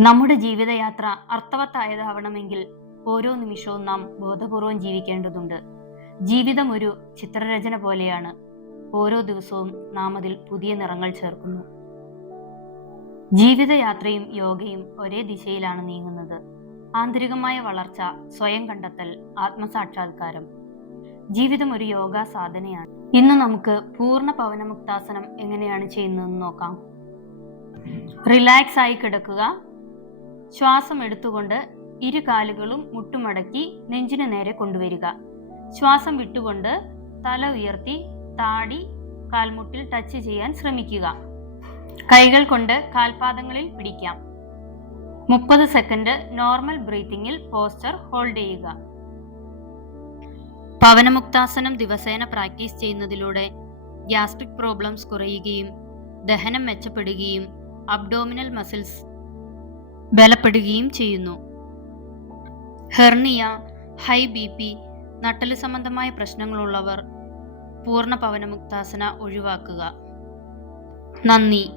നമ്മുടെ ജീവിതയാത്ര അർത്ഥവത്തായതാവണമെങ്കിൽ ഓരോ നിമിഷവും നാം ബോധപൂർവം ജീവിക്കേണ്ടതുണ്ട്. ജീവിതം ഒരു ചിത്രരചന പോലെയാണ്. ഓരോ ദിവസവും നാം അതിൽ പുതിയ നിറങ്ങൾ ചേർക്കുന്നു. ജീവിതയാത്രയും യോഗയും ഒരേ ദിശയിലാണ് നീങ്ങുന്നത്. ആന്തരികമായ വളർച്ച, സ്വയം കണ്ടെത്തൽ, ആത്മസാക്ഷാത്കാരം. ജീവിതം ഒരു യോഗ സാധനയാണ്. ഇന്ന് നമുക്ക് പൂർണ്ണ പവനമുക്താസനം എങ്ങനെയാണ് ചെയ്യുന്നതെന്ന് നോക്കാം. റിലാക്സ് ആയി കിടക്കുക. ശ്വാസം എടുത്തുകൊണ്ട് ഇരു കാലുകളും മുട്ടുമടക്കി നെഞ്ചിനു നേരെ കൊണ്ടുവരിക. ശ്വാസം വിട്ടുകൊണ്ട് തല ഉയർത്തി താടി കാൽമുട്ടിൽ ടച്ച് ചെയ്യാൻ ശ്രമിക്കുക. കൈകൾ കൊണ്ട് കാൽപാദങ്ങളിൽ പിടിക്കാം. 30 സെക്കൻഡ് നോർമൽ ബ്രീത്തിങ്ങിൽ പോസ്ചർ ഹോൾഡ് ചെയ്യുക. പവനമുക്താസനം ദിവസേന പ്രാക്ടീസ് ചെയ്യുന്നതിലൂടെ ഗ്യാസ്ട്രിക് പ്രോബ്ലംസ് കുറയുകയും ദഹനം മെച്ചപ്പെടുകയും അബ്ഡോമിനൽ മസിൽസ് ബലപ്പെടുകയും ചെയ്യുന്നു. ഹെർണിയ, ഹൈ BP, നട്ടല് സംബന്ധമായ പ്രശ്നങ്ങളുള്ളവർ പൂർണ്ണ പവനമുക്താസന ഒഴിവാക്കുക. നന്ദി.